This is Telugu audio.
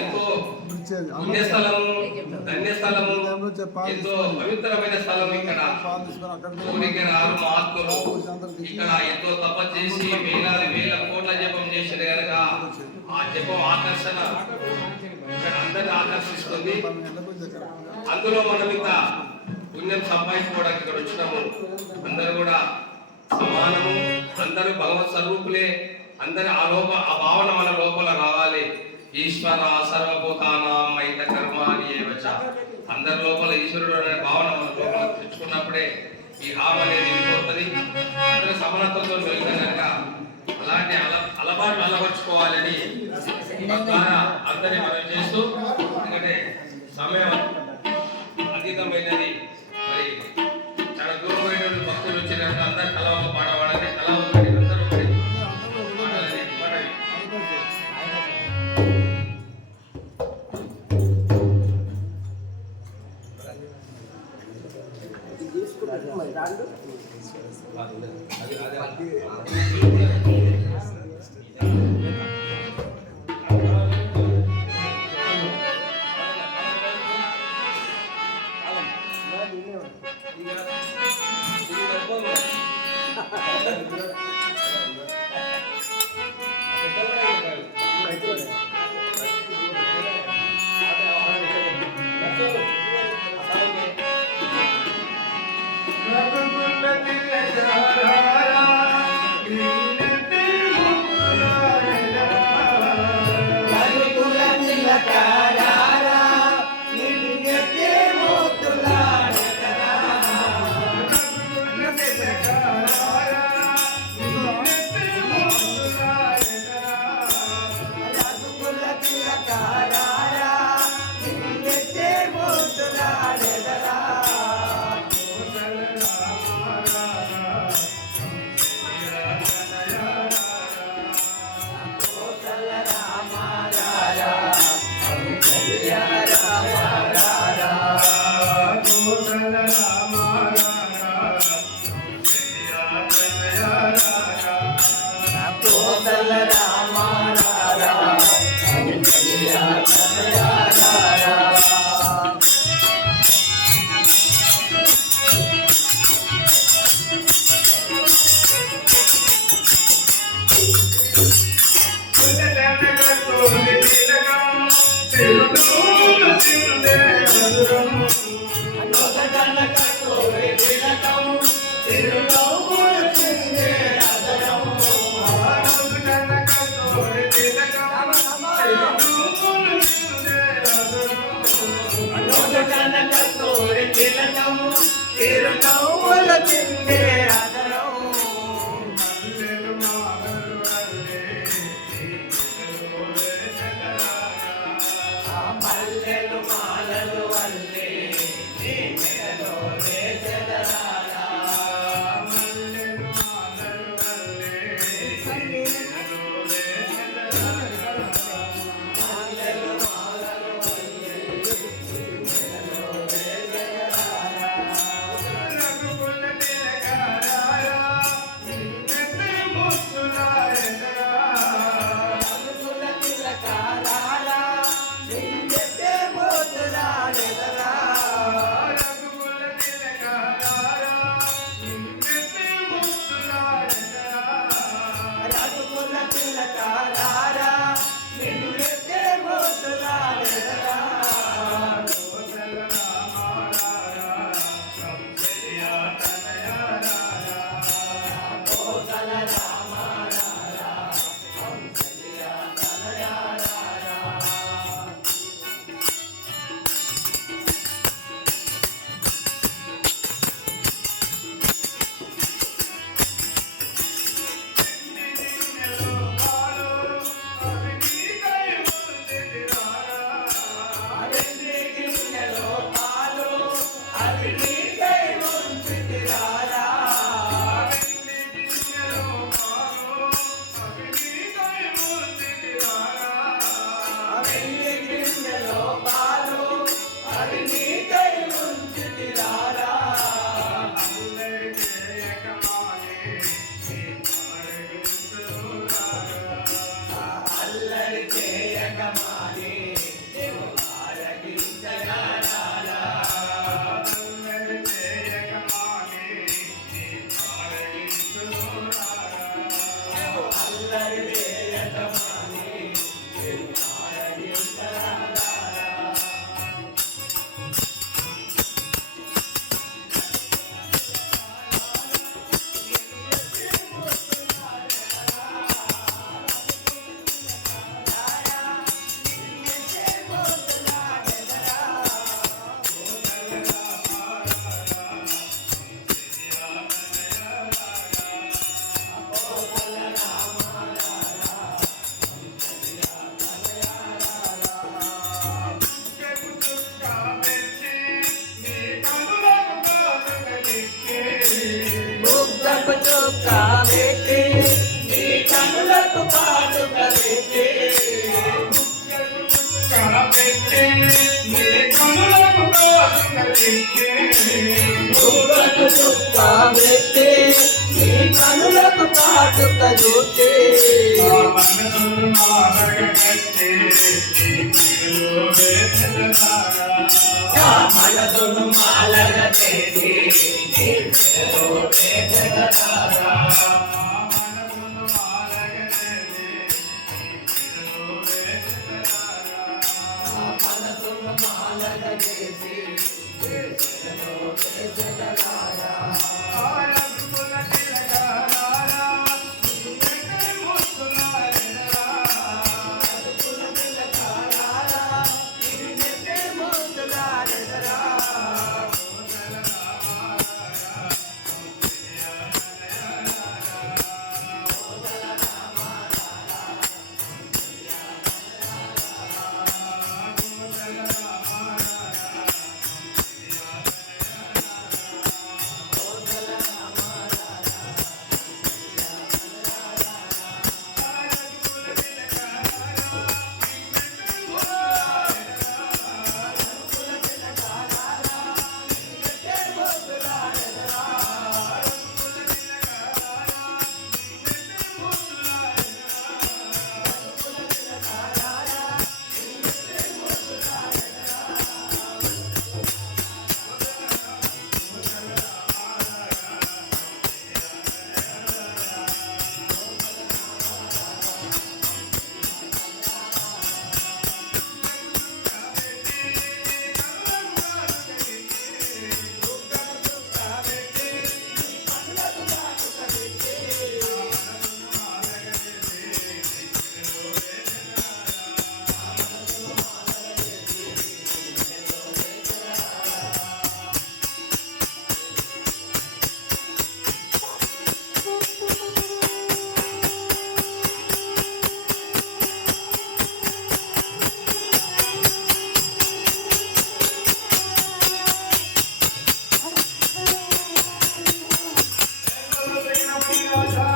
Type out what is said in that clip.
ఎంతో పుణ్యస్థలము, ధన్యస్థలము, ఎంతో పవిత్రమైన స్థలం. ఇక్కడ ఊరికి రారు మహాత్ములు ఇక్కడ ఎంతో తప చేసి వేలాది వేల కోట్ల జపం చేసిన కనుక ఆ జపం ఆకర్షణ ఇక్కడ అందరిని ఆకర్షిస్తుంది. అందులో మనం ఇంత పుణ్యం సంపాదించుకోవడానికి ఇక్కడ వచ్చినాము. అందరూ కూడా సమానము, అందరూ భగవత్ స్వరూపులే. అందరి ఆ భావన మన లోపల రావాలి. ఈశ్వర సర్వభూతానాం మైత కర్మాణి ఏవచ. అందరి లోపల ఈశ్వరుడు అనే భావన మన లోపల తెచ్చుకున్నప్పుడే ఈ హామం అనేది వెళ్ళిపోతుంది. అందరూ సమానత్వంతో వెళ్తాం కనుక అలాంటి అలవాట్లు అలవర్చుకోవాలని అందరినీ మనం చేస్తూ, ఎందుకంటే సమయం అతీతమైనది. మరి చాలా దూరమైన భక్తులు వచ్చినప్పుడు అందరు కల ఒక పాట పాడాలి. కళ ఒకటి అందరూ పాడాలని పాడాలి. Come on. పెట్టి నీ కనులకు కాటుక చూస్తే మనసును మాలగా చేసి Gracias.